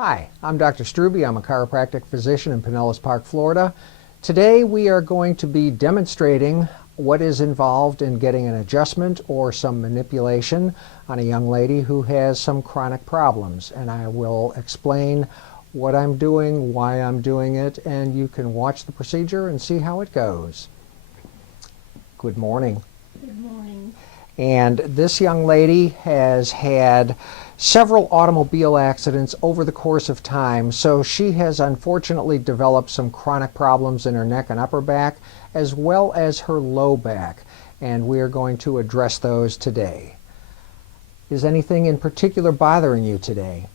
Hi, I'm Dr. Strube. I'm a chiropractic physician in Pinellas Park, Florida. Today we are going to be demonstrating what is involved in getting an adjustment or some manipulation on a young lady who has some chronic problems. And I will explain what I'm doing, why I'm doing it, and you can watch the procedure and see how it goes. Good morning. Good morning. And this young lady has had several automobile accidents over the course of time, so she has unfortunately developed some chronic problems in her neck and upper back, as well as her low back, and we are going to address those today. Is anything in particular bothering you today?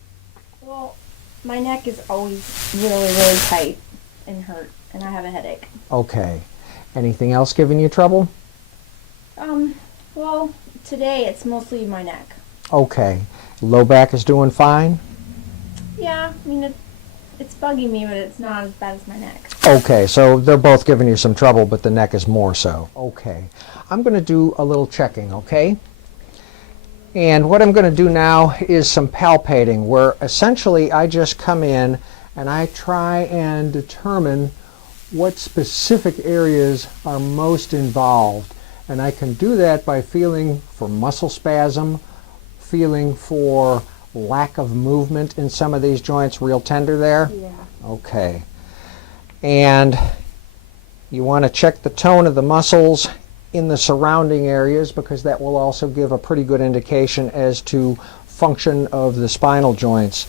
Well, my neck is always really tight and hurt, and I have a headache. Okay. Anything else giving you trouble? Well, today it's mostly my neck. Okay. Low back is doing fine? Yeah, I mean, it's bugging me, but it's not as bad as my neck. Okay, so they're both giving you some trouble, but the neck is more so. Okay. I'm going to do a little checking, okay? And what I'm going to do now is some palpating, where essentially I just come in and I try and determine what specific areas are most involved. And I can do that by feeling for muscle spasm, feeling for lack of movement in some of these joints, real tender there? Yeah. Okay. And you want to check the tone of the muscles in the surrounding areas, because that will also give a pretty good indication as to function of the spinal joints.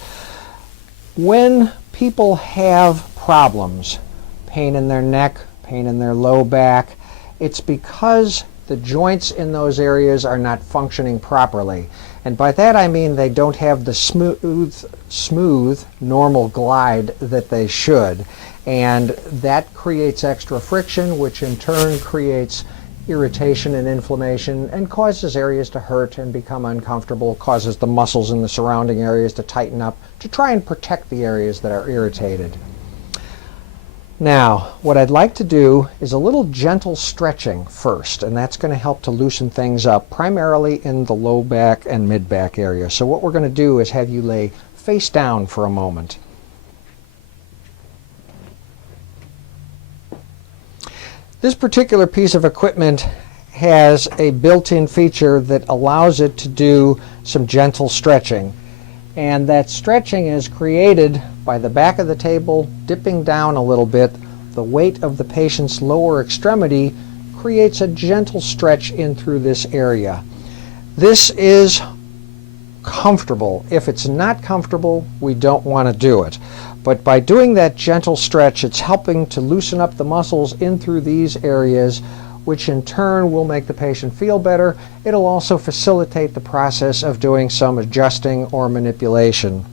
When people have problems, pain in their neck, pain in their low back, it's because the joints in those areas are not functioning properly. And by that I mean they don't have the smooth, normal glide that they should. And that creates extra friction, which in turn creates irritation and inflammation and causes areas to hurt and become uncomfortable, causes the muscles in the surrounding areas to tighten up to try and protect the areas that are irritated. Now, what I'd like to do is a little gentle stretching first, and that's going to help to loosen things up, primarily in the low back and mid back area. So what we're going to do is have you lay face down for a moment. This particular piece of equipment has a built-in feature that allows it to do some gentle stretching. And that stretching is created by the back of the table dipping down a little bit. The weight of the patient's lower extremity creates a gentle stretch in through this area. This is comfortable. If it's not comfortable, we don't want to do it. But by doing that gentle stretch, it's helping to loosen up the muscles in through these areas, which in turn will make the patient feel better. It'll also facilitate the process of doing some adjusting or manipulation.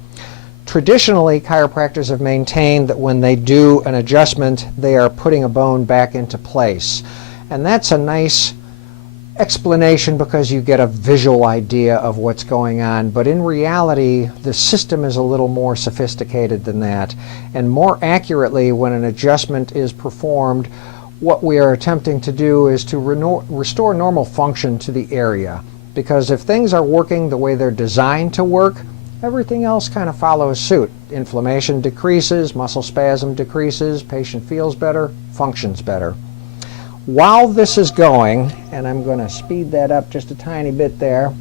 Traditionally, chiropractors have maintained that when they do an adjustment, they are putting a bone back into place. And that's a nice explanation because you get a visual idea of what's going on. But in reality, the system is a little more sophisticated than that. And more accurately, when an adjustment is performed, what we are attempting to do is to restore normal function to the area. Because if things are working the way they're designed to work, everything else kind of follows suit. Inflammation decreases, muscle spasm decreases, patient feels better, functions better. While this is going, and I'm going to speed that up just a tiny bit there,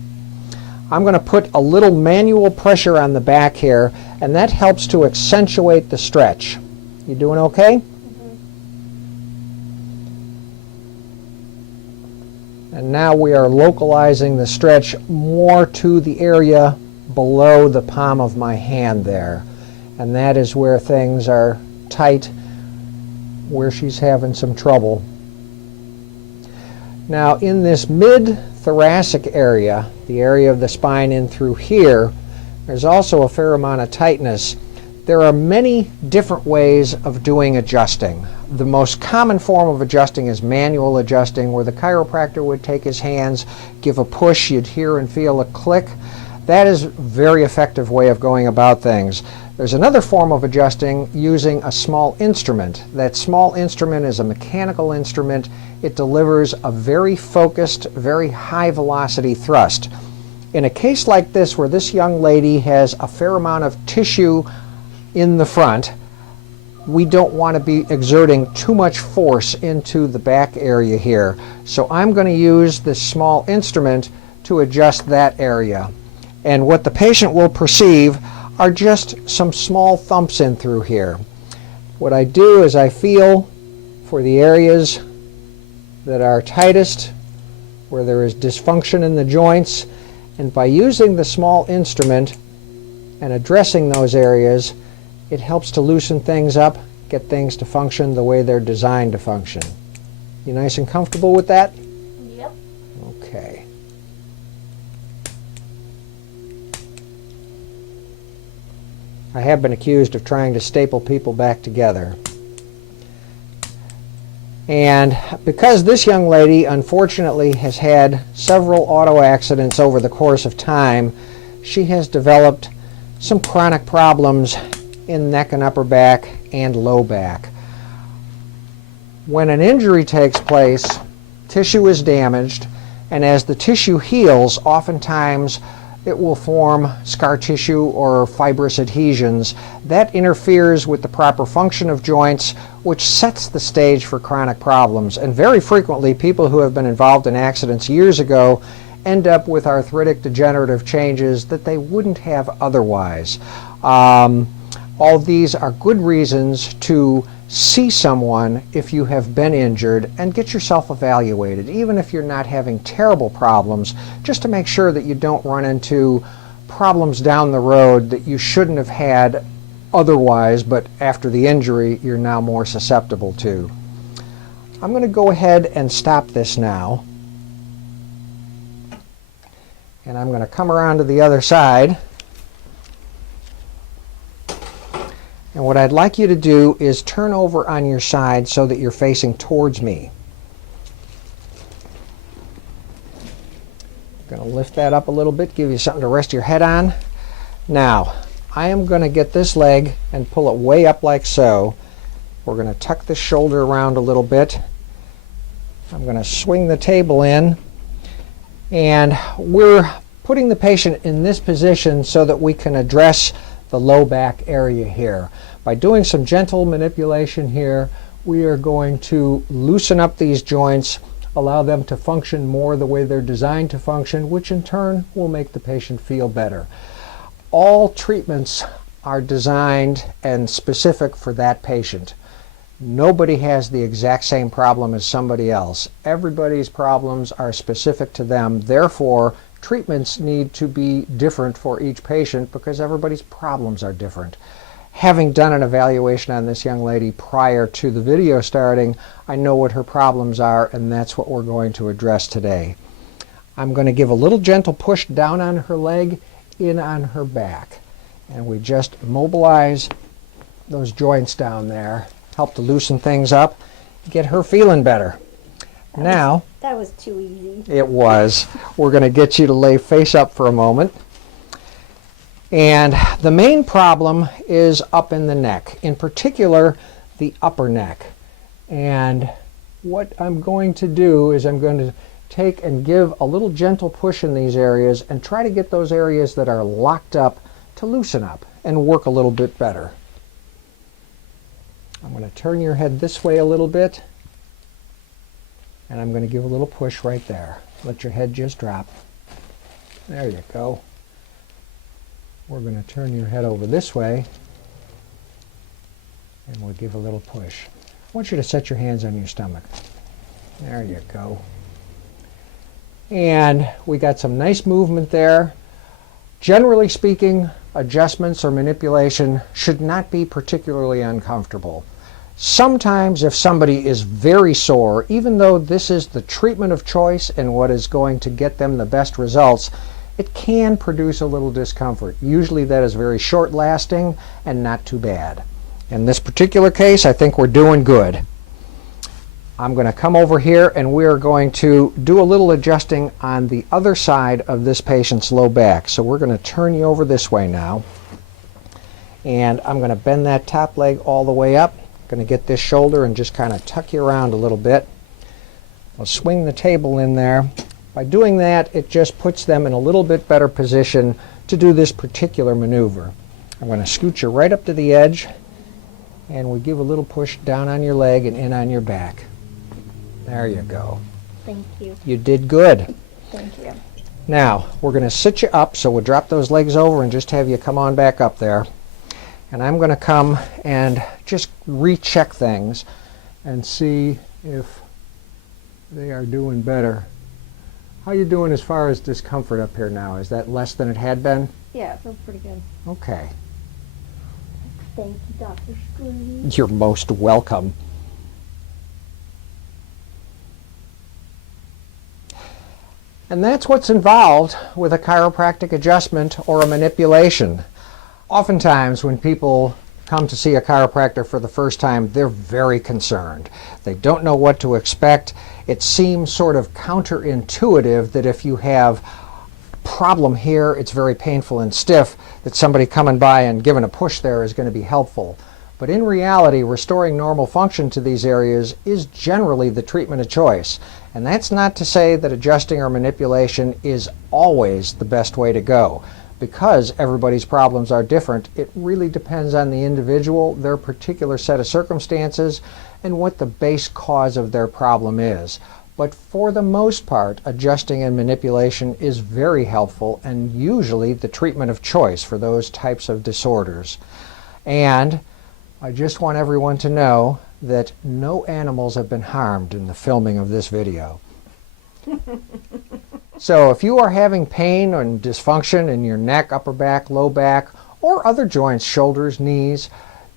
I'm going to put a little manual pressure on the back here, and that helps to accentuate the stretch. You doing okay? And now we are localizing the stretch more to the area below the palm of my hand there. And that is where things are tight, where she's having some trouble. Now in this mid-thoracic area, the area of the spine in through here, there's also a fair amount of tightness. There are many different ways of doing adjusting. The most common form of adjusting is manual adjusting, where the chiropractor would take his hands, give a push, you'd hear and feel a click. That is a very effective way of going about things. There's another form of adjusting using a small instrument. That small instrument is a mechanical instrument. It delivers a very focused, very high velocity thrust. In a case like this, where this young lady has a fair amount of tissue in the front, we don't want to be exerting too much force into the back area here. So I'm going to use this small instrument to adjust that area. And what the patient will perceive are just some small thumps in through here. What I do is I feel for the areas that are tightest, where there is dysfunction in the joints, and by using the small instrument and addressing those areas, it helps to loosen things up, get things to function the way they're designed to function. You nice and comfortable with that? Yep. Okay. I have been accused of trying to staple people back together. And because this young lady unfortunately has had several auto accidents over the course of time, she has developed some chronic problems in neck and upper back and low back. When an injury takes place, tissue is damaged, and as the tissue heals, oftentimes it will form scar tissue or fibrous adhesions. That interferes with the proper function of joints, which sets the stage for chronic problems. And very frequently, people who have been involved in accidents years ago end up with arthritic degenerative changes that they wouldn't have otherwise. All these are good reasons to see someone if you have been injured and get yourself evaluated, even if you're not having terrible problems, just to make sure that you don't run into problems down the road that you shouldn't have had otherwise, but after the injury you're now more susceptible to. I'm going to go ahead and stop this now, and I'm going to come around to the other side. And what I'd like you to do is turn over on your side so that you're facing towards me. I'm going to lift that up a little bit, give you something to rest your head on. Now, I am going to get this leg and pull it way up like so. We're going to tuck this shoulder around a little bit. I'm going to swing the table in, and we're putting the patient in this position so that we can address the low back area here. By doing some gentle manipulation here, we are going to loosen up these joints, allow them to function more the way they're designed to function, which in turn will make the patient feel better. All treatments are designed and specific for that patient. Nobody has the exact same problem as somebody else. Everybody's problems are specific to them. Therefore, treatments need to be different for each patient because everybody's problems are different. Having done an evaluation on this young lady prior to the video starting, I know what her problems are, and that's what we're going to address today. I'm going to give a little gentle push down on her leg, in on her back, and we just mobilize those joints down there, help to loosen things up, get her feeling better. That was too easy. It was. We're going to get you to lay face up for a moment. And the main problem is up in the neck, in particular the upper neck. And what I'm going to do is I'm going to take and give a little gentle push in these areas and try to get those areas that are locked up to loosen up and work a little bit better. I'm going to turn your head this way a little bit, and I'm going to give a little push right there. Let your head just drop. There you go. We're going to turn your head over this way, and we'll give a little push. I want you to set your hands on your stomach. There you go. And we got some nice movement there. Generally speaking, adjustments or manipulation should not be particularly uncomfortable. Sometimes if somebody is very sore, even though this is the treatment of choice and what is going to get them the best results, it can produce a little discomfort. Usually that is very short lasting and not too bad. In this particular case, I think we're doing good. I'm going to come over here and we are going to do a little adjusting on the other side of this patient's low back. So we're going to turn you over this way now. And I'm going to bend that top leg all the way up. Going to get this shoulder and just kind of tuck you around a little bit. I'll swing the table in there. By doing that, it just puts them in a little bit better position to do this particular maneuver. I'm going to scoot you right up to the edge, and we give a little push down on your leg and in on your back. There you go. Thank you. You did good. Thank you. Now, we're going to sit you up, so we'll drop those legs over and just have you come on back up there. And I'm going to come and just recheck things and see if they are doing better. How you doing as far as discomfort up here now? Is that less than it had been? Yeah, it feels pretty good. Okay. Thank you, Dr. Scrooge. You're most welcome. And that's what's involved with a chiropractic adjustment or a manipulation. Oftentimes when people come to see a chiropractor for the first time, they're very concerned. They don't know what to expect. It seems sort of counterintuitive that if you have a problem here, it's very painful and stiff, that somebody coming by and giving a push there is going to be helpful. But in reality, restoring normal function to these areas is generally the treatment of choice. And that's not to say that adjusting or manipulation is always the best way to go. Because everybody's problems are different, it really depends on the individual, their particular set of circumstances, and what the base cause of their problem is. But for the most part, adjusting and manipulation is very helpful and usually the treatment of choice for those types of disorders. And I just want everyone to know that no animals have been harmed in the filming of this video. So if you are having pain and dysfunction in your neck, upper back, low back, or other joints, shoulders, knees,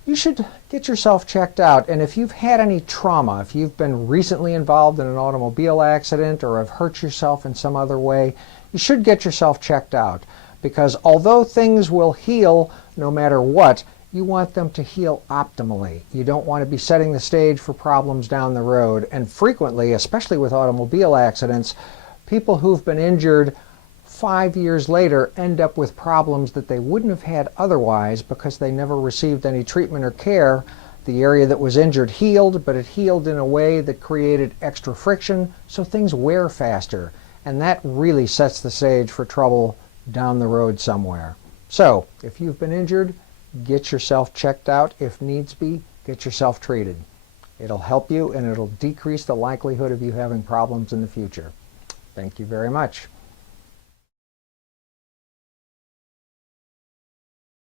you should get yourself checked out. And if you've had any trauma, if you've been recently involved in an automobile accident or have hurt yourself in some other way, you should get yourself checked out. Because although things will heal no matter what, you want them to heal optimally. You don't want to be setting the stage for problems down the road. And frequently, especially with automobile accidents, people who've been injured 5 years later end up with problems that they wouldn't have had otherwise because they never received any treatment or care. The area that was injured healed, but it healed in a way that created extra friction, so things wear faster. And that really sets the stage for trouble down the road somewhere. So, if you've been injured, get yourself checked out. If needs be, get yourself treated. It'll help you and it'll decrease the likelihood of you having problems in the future. Thank you very much.